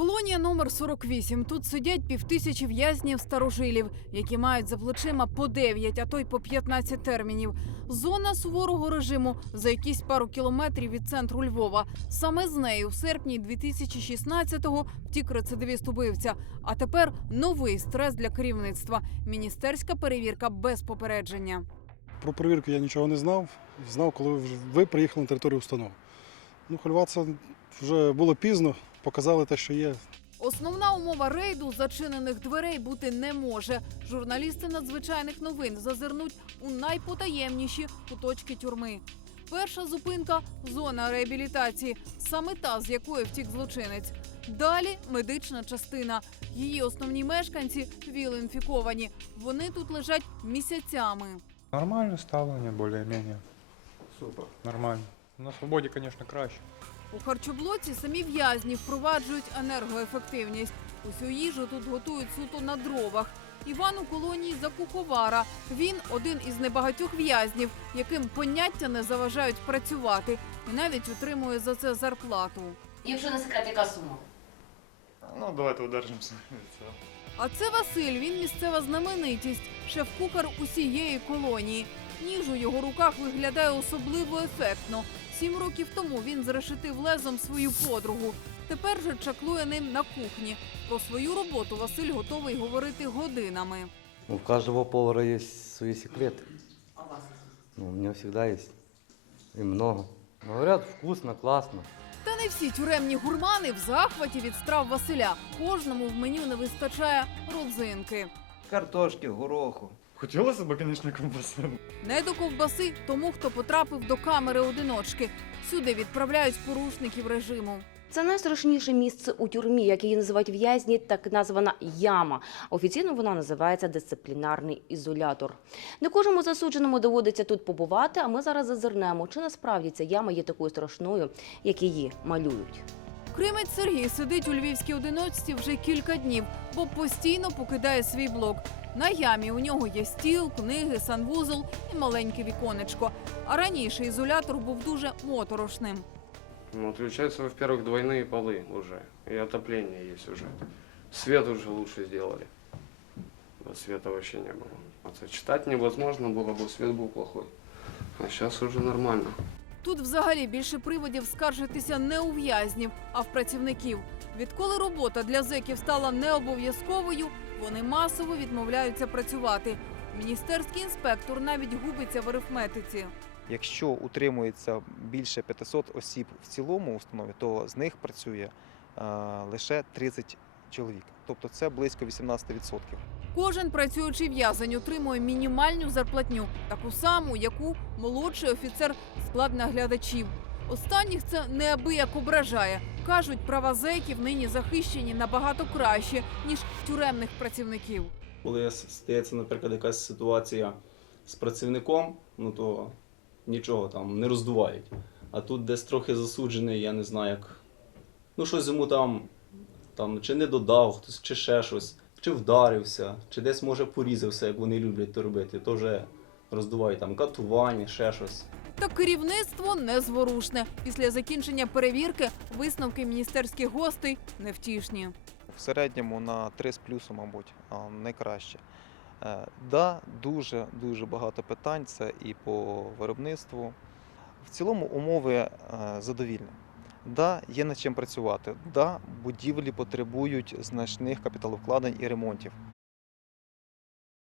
Колонія номер 48. Тут сидять півтисячі в'язнів старожилів, які мають за плечима по 9, а то й по 15 термінів. Зона суворого режиму за якісь пару кілометрів від центру Львова. Саме з нею в серпні 2016-го втік рецидивіст убивця. А тепер новий стрес для керівництва. Міністерська перевірка без попередження. Про перевірку я нічого не знав. Знав, коли ви приїхали на територію установи. Ну, хвилюватися вже було пізно, показали те, що є. Основна умова рейду зачинених дверей бути не може. Журналісти надзвичайних новин зазирнуть у найпотаємніші куточки тюрми. Перша зупинка зона реабілітації, саме та з якої втік злочинець. Далі медична частина. Її основні мешканці віл-інфіковані. Вони тут лежать місяцями. Нормальне ставлення, більш-менш. Супер. Нормально. На свободі, звісно, краще. У харчоблоці самі в'язні впроваджують енергоефективність. Усю їжу тут готують суто на дровах. Іван у колонії за куховара. Він один із небагатьох в'язнів, яким поняття не заважають працювати, і навіть отримує за це зарплату. Якщо не секрет, яка сума? Ну, давайте удержимося від цього. А це Василь. Він місцева знаменитість, шеф-кухар усієї колонії. Ніж у його руках виглядає особливо ефектно. Сім років тому він зрешетив лезом свою подругу. Тепер же чаклує ним на кухні. Про свою роботу Василь готовий говорити годинами. У каждого повара есть свои секреты. А у вас? Ну, у меня всегда есть. И много. Говорят, вкусно, классно. Та не всі тюремні гурмани в захваті від страв Василя. Кожному в меню не вистачає родзинки. Картошки, гороху. Хотілося б, звісно, ковбаси. Не до ковбаси тому, хто потрапив до камери одиночки. Сюди відправляють порушників режиму. Це найстрашніше місце у тюрмі, як її називають в'язні, так названа яма. Офіційно вона називається дисциплінарний ізолятор. Не кожному засудженому доводиться тут побувати, а ми зараз зазирнемо, чи насправді ця яма є такою страшною, як її малюють. Кримець Сергій сидить у львівській одиночці вже кілька днів, бо постійно покидає свій блок. На ямі у нього є стіл, книги, санвузол і маленьке віконечко. А раніше ізолятор був дуже моторошним. Ну, отключаются, во-первых, двойные полы уже. И отопление есть уже. Свет уже лучше сделали. До света вообще не было. Это читать невозможно было бы, свет был плохой. А сейчас уже нормально. Тут взагалі більше приводів скаржитися не у в'язнів, а в працівників. Відколи робота для зеків стала необов'язковою, вони масово відмовляються працювати. Міністерський інспектор навіть губиться в арифметиці. Якщо утримується більше 500 осіб в цілому установі, то з них працює е, лише 30 чоловік. Тобто це близько 18%. Кожен працюючий в'язень отримує мінімальну зарплатню, таку саму, яку молодший офіцер склад наглядачів. Останніх це неабияк ображає. Кажуть, права зеків нині захищені набагато краще ніж тюремних працівників. Коли стається, наприклад, якась ситуація з працівником, ну то нічого там не роздувають. А тут десь трохи засуджений, я не знаю, як. Ну, щось йому там, там чи не додав, хтось, чи ще щось, чи вдарився, чи десь може порізався, як вони люблять то робити, то вже роздувають там катування, ще щось. Та керівництво незворушне. Після закінчення перевірки висновки міністерських гостей невтішні. В середньому на 3 з плюсом, мабуть, а, найкраще. Е, Да, дуже дуже багато питань. Це і по виробництву. В цілому умови е, задовільні. Да, є над чим працювати. Да, будівлі потребують значних капіталовкладень і ремонтів.